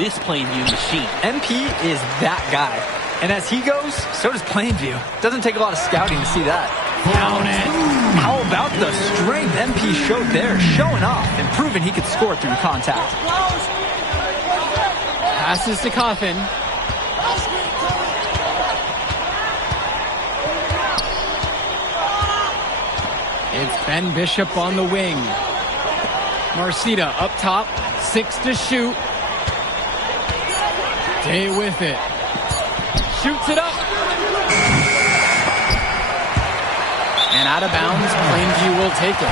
this Plainview machine. MP is that guy. And as he goes, so does Plainview. Doesn't take a lot of scouting to see that. Down it. How about the strength MP showed there, showing off and proving he could score through contact. Passes to Coffin. It's Ben Bishop on the wing. Marcita up top, 6 to shoot. Day with it. Shoots it up. And out of bounds, Plainview will take it.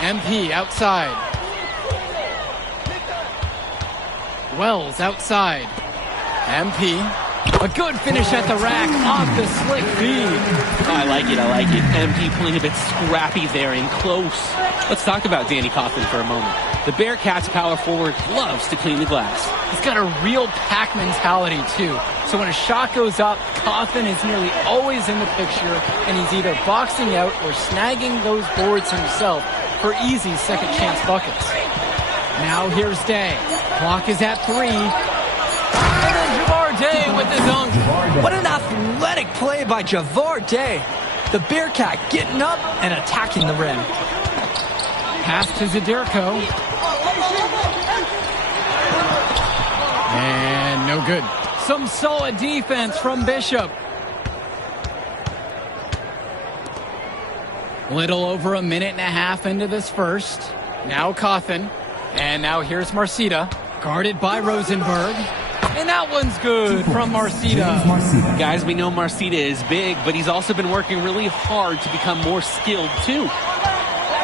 MP outside. Wells outside. MP. A good finish at the rack off the slick feed. I like it. MP playing a bit scrappy there and close. Let's talk about Danny Coffin for a moment. The Bearcats power forward loves to clean the glass. He's got a real pack mentality, too. So when a shot goes up, Coffin is nearly always in the picture, and he's either boxing out or snagging those boards himself for easy second chance buckets. Now here's Day. Clock is at 3. And then Javar Day with the dunk. What an athletic play by Javar Day. The Bearcat getting up and attacking the rim. Pass to Zadirko. And no good. Some solid defense from Bishop. Little over a minute and a half into this first. Now Coffin. And now here's Marcita. Guarded by Rosenberg. And that one's good from Marcita. Guys, we know Marcita is big, but he's also been working really hard to become more skilled, too.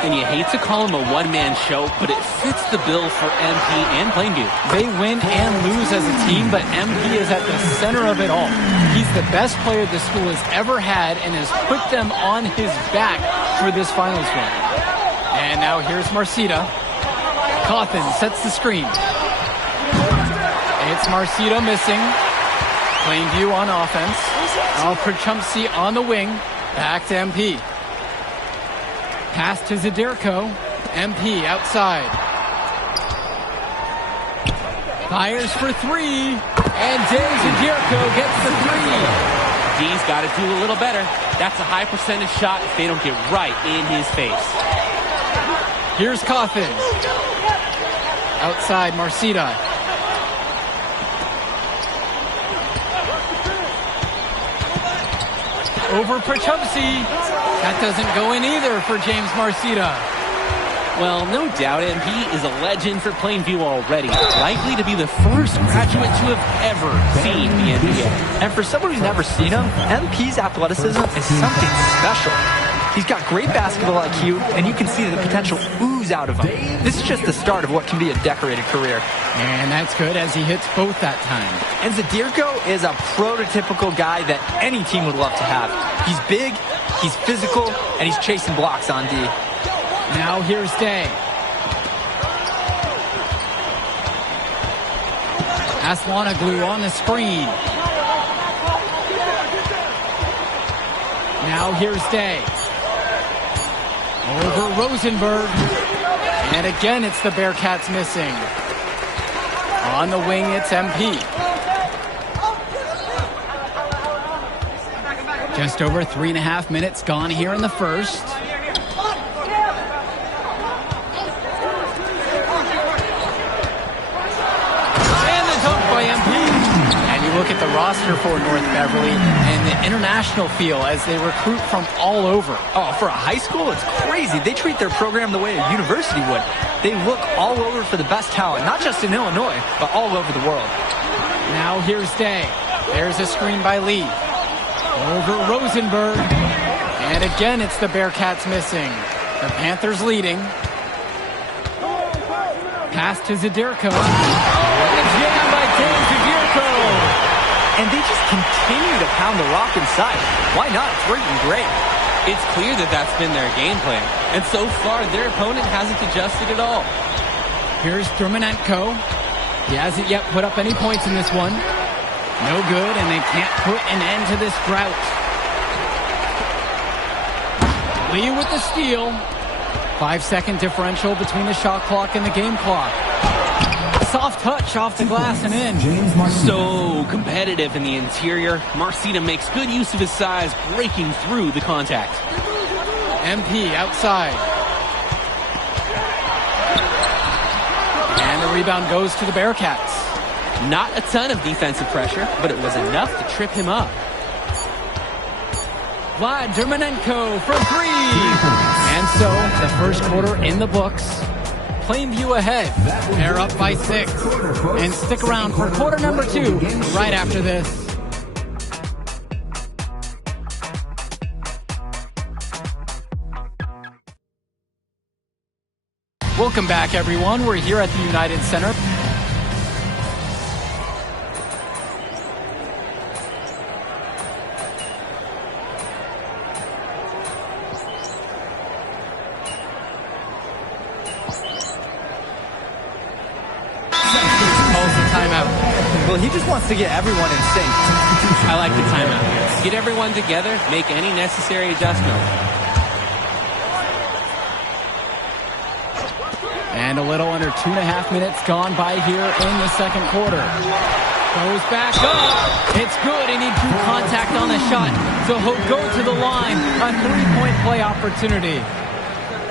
And you hate to call him a one-man show, but it fits the bill for MP and Plainview. They win and lose as a team, but MP is at the center of it all. He's the best player the school has ever had and has put them on his back for this finals run. And now here's Marcita. Coffin sets the screen. It's Marcita missing. Plainview on offense. Alfred on the wing. Back to MP. Pass to Zadirko. MP outside. Fires for 3. And Day Zadirko gets the 3. D's got to do a little better. That's a high percentage shot if they don't get right in his face. Here's Coffin. Outside Marcita. Over Prachumsky. That doesn't go in either for James Marcita. Well, no doubt MP is a legend for Plainview already. Likely to be the first graduate to have ever seen the NBA. And for someone who's never seen him, MP's athleticism is something special. He's got great basketball IQ, and you can see the potential ooze out of him. This is just the start of what can be a decorated career. And that's good as he hits both that time. And Zadirko is a prototypical guy that any team would love to have. He's big, he's physical, and he's chasing blocks on D. Now here's Day. Aslanoglu on the screen. Now here's Day. Over Rosenberg. And again, it's the Bearcats missing. On the wing, it's MP. Just over 3.5 minutes gone here in the first. And the dunk by MP. And you look at the roster for North Beverly and the international feel as they recruit from all over. Oh, for a high school, it's crazy. They treat their program the way a university would. They look all over for the best talent, not just in Illinois, but all over the world. Now here's Day. There's a screen by Lee. Over Rosenberg. And again, it's the Bearcats missing. The Panthers leading. Pass to Zadirko. Oh, and a jam by Dave Zadirko. And they just continue to pound the rock inside. Why not? It's working great. It's clear that that's been their game plan. And so far, their opponent hasn't adjusted at all. Here's Drumanenko. He hasn't yet put up any points in this one. No good, and they can't put an end to this drought. Lee with the steal. 5-second differential between the shot clock and the game clock. Soft touch off the glass and in. So competitive in the interior. Marcida makes good use of his size, breaking through the contact. MP outside. And the rebound goes to the Bearcats. Not a ton of defensive pressure, but it was enough to trip him up. Vlad Dermanenko for three. And so, the first quarter in the books. Plainview ahead. They're up by 6. And stick around for quarter number 2 right after this. Welcome back, everyone. We're here at the United Center. Well, he just wants to get everyone in sync. I like the timeout. Get everyone together, make any necessary adjustment. And a little under 2.5 minutes gone by here in the second quarter. Goes back up. It's good, and he drew contact on the shot. So he'll go to the line. A 3-point play opportunity.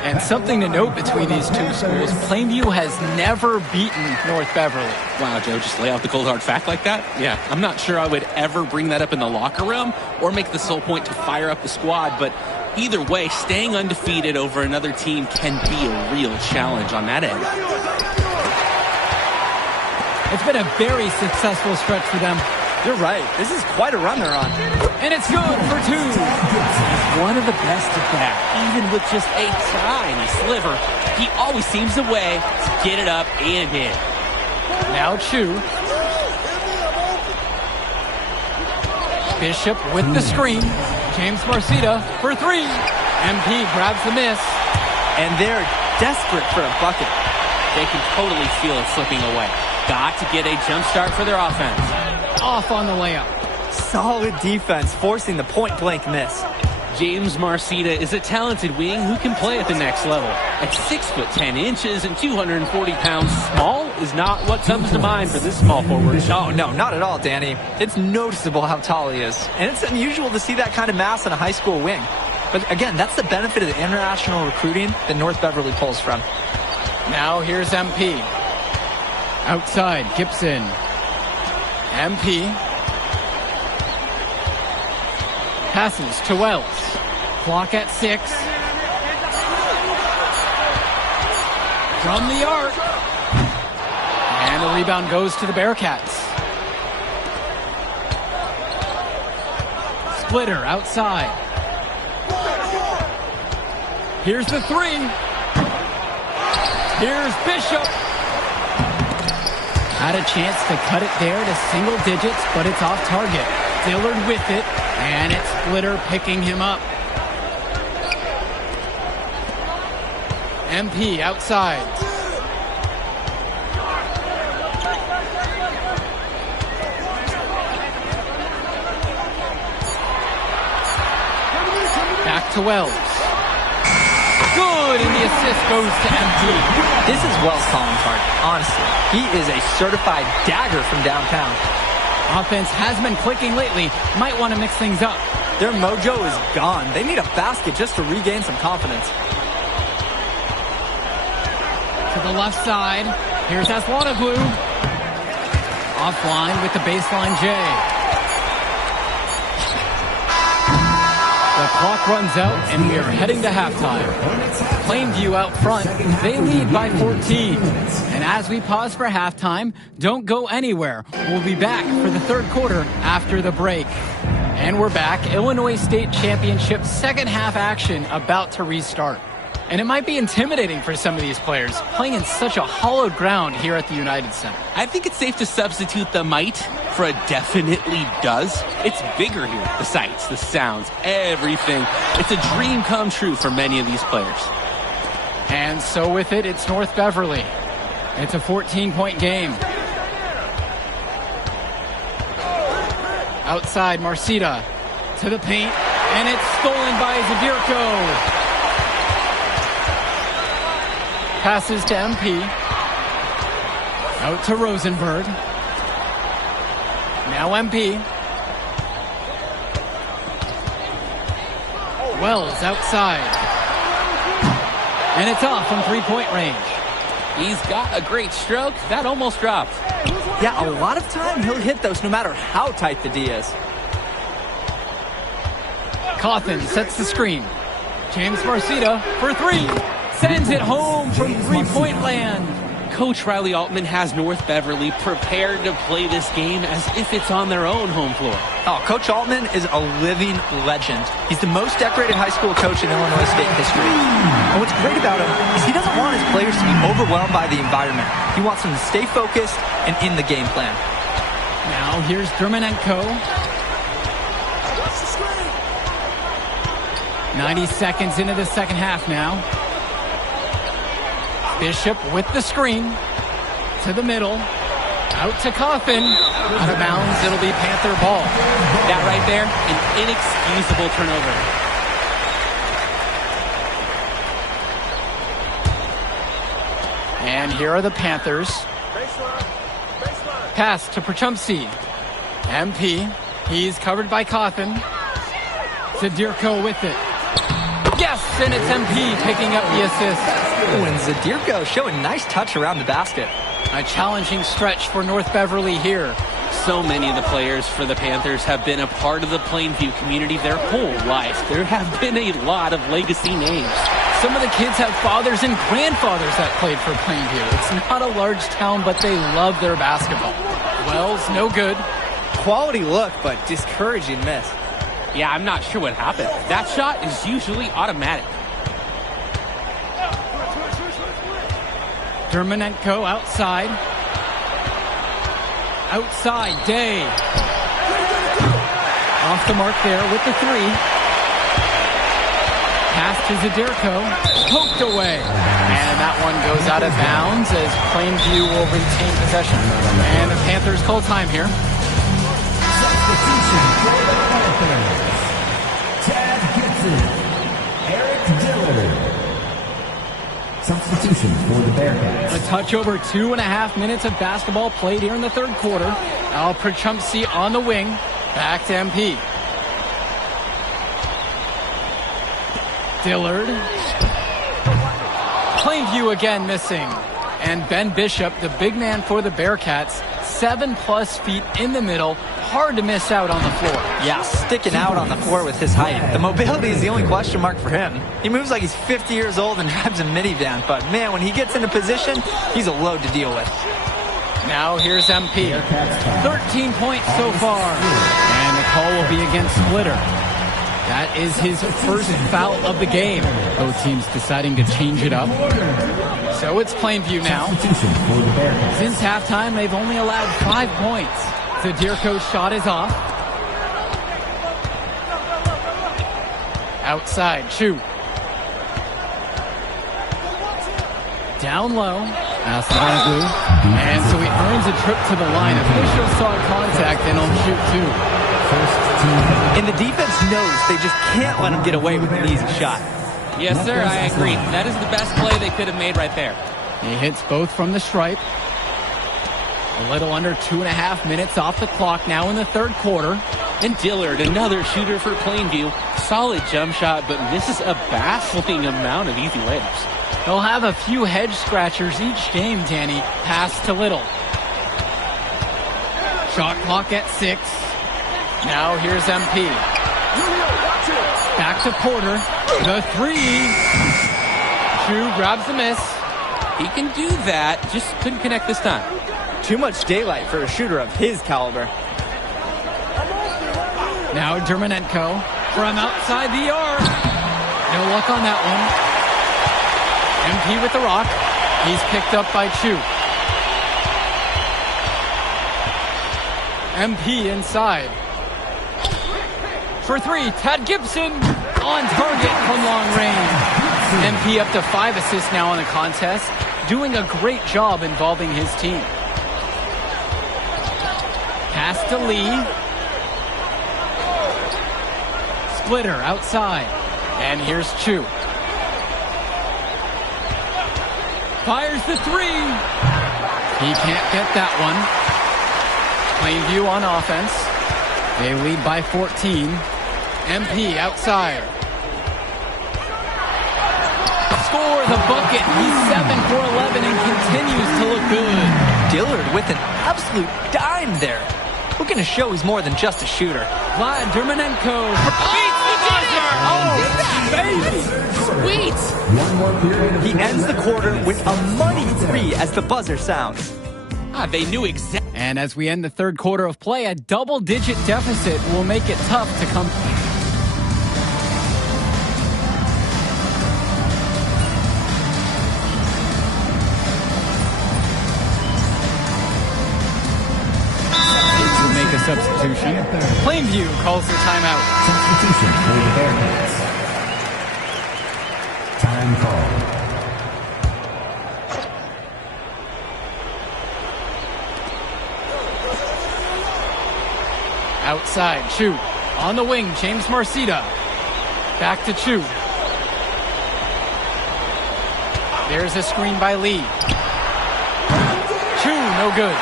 And something to note between these two schools, Plainview has never beaten North Beverly. Wow, Joe, just lay out the cold hard fact like that? Yeah, I'm not sure I would ever bring that up in the locker room or make the sole point to fire up the squad, but either way, staying undefeated over another team can be a real challenge on that end. It's been a very successful stretch for them. You're right. This is quite a run they're on. And it's good for 2. He's one of the best at that. Even with just a tiny sliver, he always seems a way to get it up and in. Now Chu. Bishop with the screen. James Marcida for 3. MP grabs the miss. And they're desperate for a bucket. They can totally feel it slipping away. Got to get a jump start for their offense. Off on the layup. Solid defense, forcing the point-blank miss. James Marcida is a talented wing who can play at the next level. At 6'10" and 240 pounds, small is not what comes to mind for this small forward. Oh, no, not at all, Danny. It's noticeable how tall he is. And it's unusual to see that kind of mass in a high school wing. But again, that's the benefit of the international recruiting that North Beverly pulls from. Now here's MP. Outside, Gibson. MP. Passes to Wells. Clock at 6. From the arc. And the rebound goes to the Bearcats. Splitter outside. Here's the 3. Here's Bishop. Had a chance to cut it there to single digits, but it's off target. Dillard with it, and it's Splitter picking him up. MP outside. Back to Wells. Good, and the assist goes to MP. This is Wells' calling card, honestly. He is a certified dagger from downtown. Offense has been clicking lately. Might want to mix things up. Their mojo is gone. They need a basket just to regain some confidence. To the left side. Here's Aslanoglu. Offline with the baseline J. The clock runs out, and we are heading to halftime. Plainview out front. They lead by 14. And as we pause for halftime, don't go anywhere. We'll be back for the third quarter after the break. And we're back. Illinois State Championship second half action about to restart. And it might be intimidating for some of these players, playing in such a hollowed ground here at the United Center. I think it's safe to substitute the might for a definitely does. It's bigger here. The sights, the sounds, everything. It's a dream come true for many of these players. And so with it, it's North Beverly. It's a 14-point game. Outside, Marcida to the paint, and it's stolen by Zadirko. Passes to MP. Out to Rosenberg. Now MP. Wells outside. And it's off from three-point range. He's got a great stroke. That almost dropped. Yeah, a lot of time he'll hit those no matter how tight the D is. Cawthon sets the screen. James Marcita for three. Sends it home from three-point land. Coach Riley Altman has North Beverly prepared to play this game as if it's on their own home floor. Oh, Coach Altman is a living legend. He's the most decorated high school coach in Illinois State history. And what's great about him is he doesn't want his players to be overwhelmed by the environment. He wants them to stay focused and in the game plan. Now here's Dermonenko. 90 seconds into the second half now. Bishop with the screen to the middle. Out to Cawthon. Out of bounds. It'll be Panther ball. That right there, an inexcusable turnover. And here are the Panthers. Pass to Perchumsey. MP. He's covered by Cawthon. Zadirko with it. Yes, and it's MP picking up the assist. And Zadirko showing nice touch around the basket. A challenging stretch for North Beverly here. So many of the players for the Panthers have been a part of the Plainview community their whole life. There have been a lot of legacy names. Some of the kids have fathers and grandfathers that played for Plainview. It's not a large town, but they love their basketball. Wells, no good. Quality look, but discouraging miss. Yeah, I'm not sure what happened. That shot is usually automatic. Dermonenko outside. Outside, Day. Off the mark there with the three. Pass to Zadirko. Poked away. And that one goes out of bounds as Plainview will retain possession. And the Panthers call time here. Substitution for the Panthers. Chad Gibson. Eric Dillard. Substitution for the Bearcats. A touch over 2.5 minutes of basketball played here in the third quarter. Al Perchumsey on the wing. Back to MP. Dillard. Plainview again missing. And Ben Bishop, the big man for the Bearcats, 7+ feet in the middle. Hard to miss out on the floor. Yeah, sticking out on the floor with his height. The mobility is the only question mark for him. He moves like he's 50 years old and drives a minivan, but man, when he gets into position, he's a load to deal with. Now here's MP. 13 points so far. And the call will be against Splitter. That is his first foul of the game. Both teams deciding to change it up. So it's Plainview now. Since halftime, they've only allowed 5 points. Zadirko's shot is off. Outside, Chu. Down low. Asanoglu. And so he earns a trip to the line. Officials saw contact and he'll shoot two. And the defense knows they just can't let him get away with an easy shot. Yes, sir, I agree. That is the best play they could have made right there. He hits both from the stripe. A little under 2.5 minutes off the clock now in the third quarter. And Dillard, another shooter for Plainview. Solid jump shot, but misses a baffling amount of easy layups. They'll have a few head scratchers each game, Danny. Pass to Little. Shot clock at 6. Now here's MP. Back to Porter. The three. Chu grabs the miss. He can do that, just couldn't connect this time. Too much daylight for a shooter of his caliber. Now Dermonenko from outside the arc. No luck on that one. MP with the rock. He's picked up by Chu. MP inside. For three, Tad Gibson on target from long range. MP up to 5 assists now in the contest, doing a great job involving his team. Pass to Lee. Splitter outside. And here's Chu. Fires the three. He can't get that one. Plainview on offense. They lead by 14. MP outside. Score the bucket. He's 7 for 11 and continues to look good. Dillard with an absolute dime there. Looking to show he's more than just a shooter. Vlad Dermanenko beats the buzzer. Oh, baby. Sweet. One more period. He ends the quarter with a money three as the buzzer sounds. They knew exactly. And as we end the third quarter of play, a double-digit deficit will make it tough to come. To make a substitution. Plainview calls the timeout. Substitution for the Bearcats. Time call. Outside, Chu. On the wing, James Marcita. Back to Chu. There's a screen by Lee. Chu, no good.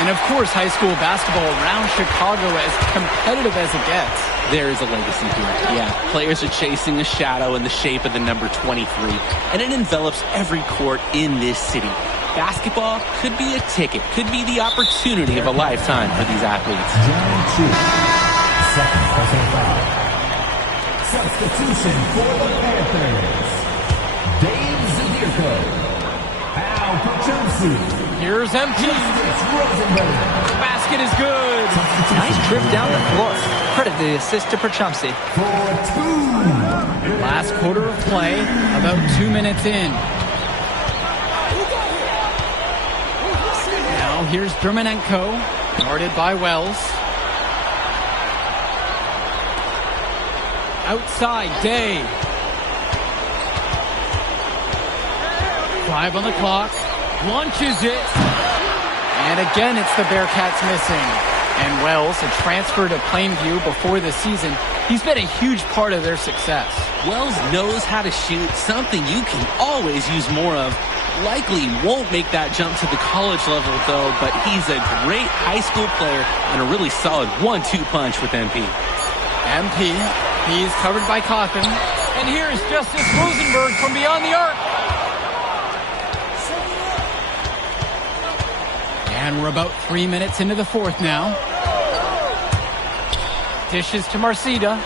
And of course, high school basketball around Chicago as competitive as it gets. There is a legacy here. Yeah, players are chasing a shadow in the shape of the number 23, and it envelops every court in this city. Basketball could be a ticket, could be the opportunity of a lifetime for these athletes. John Chu. Second personal foul. Substitution for the Panthers. Dave Zadirko. Al Pachumsi. Here's MP. Rosenberg. The basket is good. Nice trip down the floor. Credit the assist to Perchumsey. For two. Last quarter of play, about 2 minutes in. Now here's Dermanenko, guarded by Wells. Outside, Day. 5 on the clock. Launches it. And again, it's the Bearcats missing. And Wells, a transfer to Plainview before the season, he's been a huge part of their success. Wells knows how to shoot, something you can always use more of. Likely won't make that jump to the college level, though, but he's a great high school player and a really solid 1-2 punch with MP. MP, he's covered by Coffin. And here's Justice Rosenberg from beyond the arc. And we're about 3 minutes into the fourth now. Dishes to Marcita.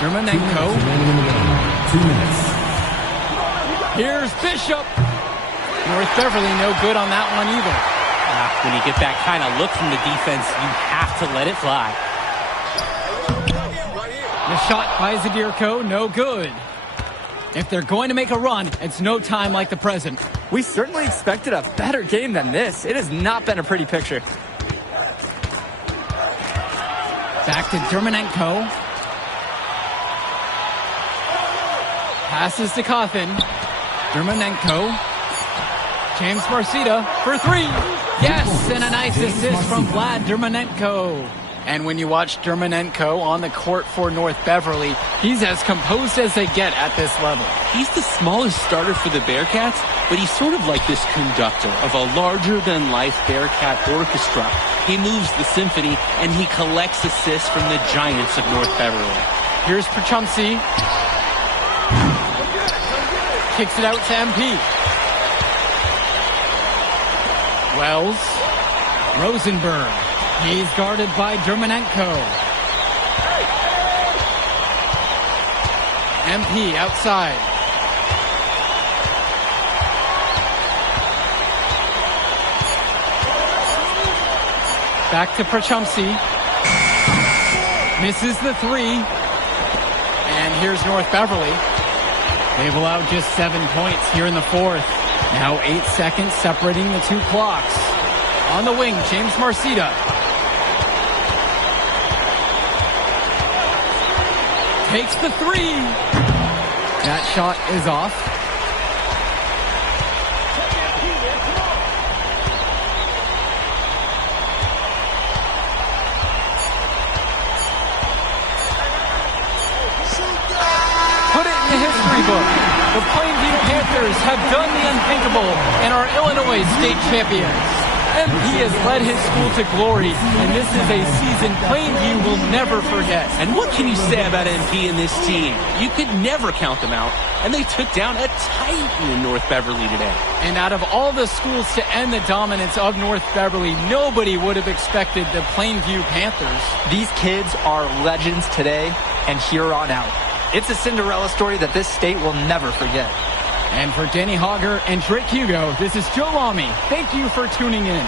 Dermanenko. 2 minutes. Here's Bishop. North Beverly no good on that one either. When you get that kind of look from the defense, you have to let it fly. The shot by Zadirko, no good. If they're going to make a run, it's no time like the present. We certainly expected a better game than this. It has not been a pretty picture. Back to Dermanenko. Passes to Coffin. Dermanenko. James Marcita for three. Yes, and a nice assist from Vlad Dermanenko. And when you watch Dermanenko on the court for North Beverly, he's as composed as they get at this level. He's the smallest starter for the Bearcats, but he's sort of like this conductor of a larger-than-life Bearcat orchestra. He moves the symphony, and he collects assists from the giants of North Beverly. Here's Perchumsey. Kicks it out to MP. Wells. Rosenberg. He's guarded by Dermanenko. MP outside. Back to Perchumsey. Misses the three. And here's North Beverly. They've allowed just 7 points here in the fourth. Now 8 seconds separating the two clocks. On the wing, James Marcita. Takes the three. That shot is off. Put it in the history book. The Plainview Panthers have done the unthinkable and are Illinois state champions. MP has led his school to glory, and this is a season Plainview will never forget. And what can you say about MP and this team? You could never count them out, and they took down a Titan in North Beverly today. And out of all the schools to end the dominance of North Beverly, nobody would have expected the Plainview Panthers. These kids are legends today and here on out. It's a Cinderella story that this state will never forget. And for Danny Hogger and Drake Hugo, this is Joe Lamy. Thank you for tuning in.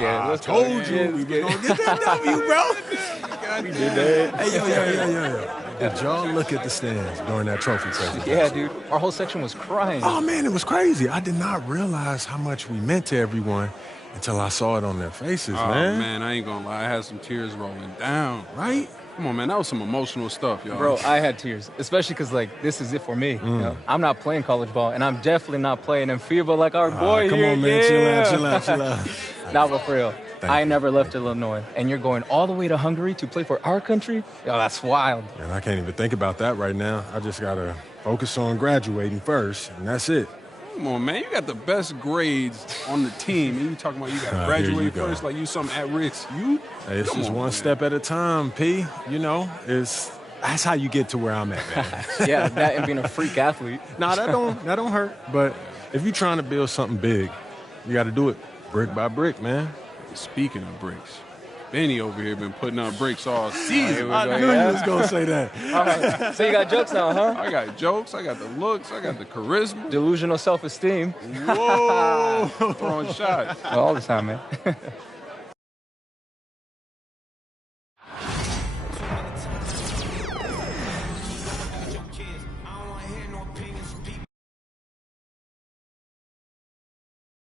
I told you we were going to get that W, bro. We did that. Hey, yo. Did y'all look at the stands during that trophy presentation? Yeah, dude. Our whole section was crying. Oh, man, it was crazy. I did not realize how much we meant to everyone until I saw it on their faces, man. Oh, man, I ain't gonna lie. I had some tears rolling down. Right? Come on, man. That was some emotional stuff, y'all. Bro, I had tears, especially because, like, this is it for me. You know? I'm not playing college ball, and I'm definitely not playing in FIBA like our boy come here. on, man. Yeah. Chill out. Nah, but for real. Thank I you. never left Illinois, and you're going all the way to Hungary to play for our country? Yo, that's wild. And I can't even think about that right now. I just got to focus on graduating first, and that's it. Come on, man. You got the best grades on the team, and you talking about you got to Here graduate you go. first like you something at risk. You? Hey, it's Come just on, one man. step at a time, P. You know, that's how you get to where I'm at, man. Yeah, that and being a freak athlete. Nah, that don't hurt. But if you're trying to build something big, you got to do it brick by brick, man. Speaking of bricks, Benny over here been putting up bricks all season. I knew you was gonna say that. All right. So you got jokes now, huh? I got jokes. I got the looks. I got the charisma. Delusional self-esteem. Whoa! Throwing shots. All the time, man.